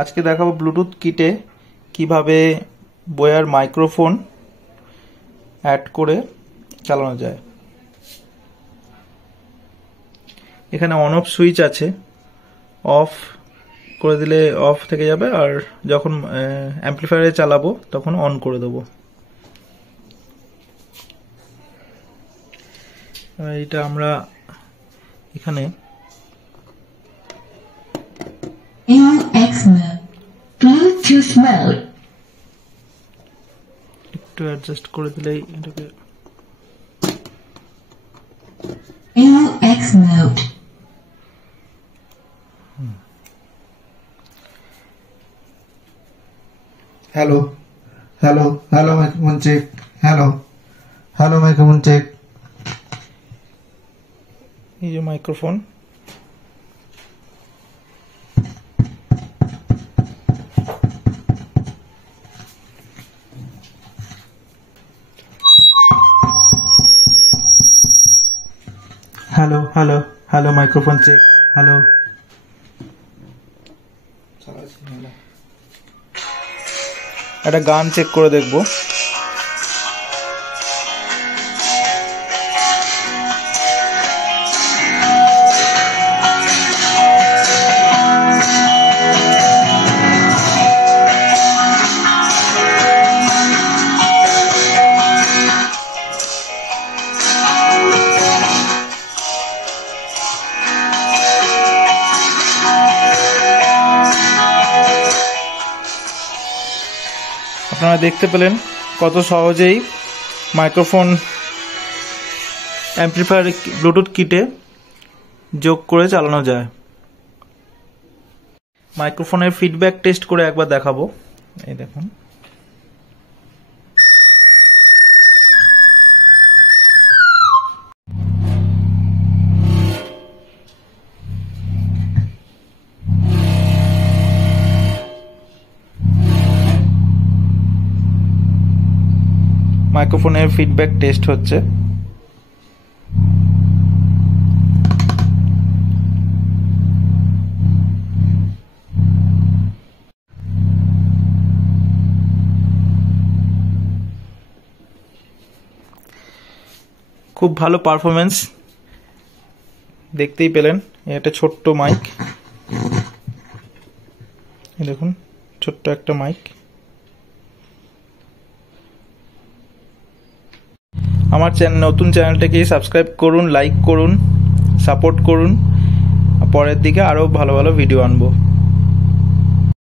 আজকে দেখাবো ব্লুটুথ কিটে কিভাবে বোয়ার মাইক্রোফোন অ্যাড করে চালানো যায়। এখানে অন অফ সুইচ আছে, অফ করে দিলে অফ থেকে যাবে, আর যখন অ্যাম্পলিফায়ারে চালাবো তখন অন করে দেবো। এটা আমরা এখানে একটু অ্যাডজাস্ট করে দিলেই এটাকে Hello, microphone check. Hello, microphone check. এই যে microphone, Hello, microphone check. Hello. একটা গান চেক করে দেখবো। আপনারা দেখতে পেলেন কত সহজেই মাইক্রোফোন অ্যাম্পলিফায়ার ব্লুটুথ কিটে যোগ করে চালানো যায়। মাইক্রোফোনের ফিডব্যাক টেস্ট করে একবার দেখাবো। এই দেখুন, মাইক্রোফোনের ফিডব্যাক টেস্ট হচ্ছে। খুব ভালো পারফরমেন্স দেখতেই পেলেন। এটা ছোট্ট মাইক, দেখুন ছোট্ট একটা মাইক। আমার নতুন চ্যানেলটাকে সাবস্ক্রাইব করুন, লাইক করুন, সাপোর্ট করুন। পরের দিকে আরও ভালো ভালো ভিডিও আনবো।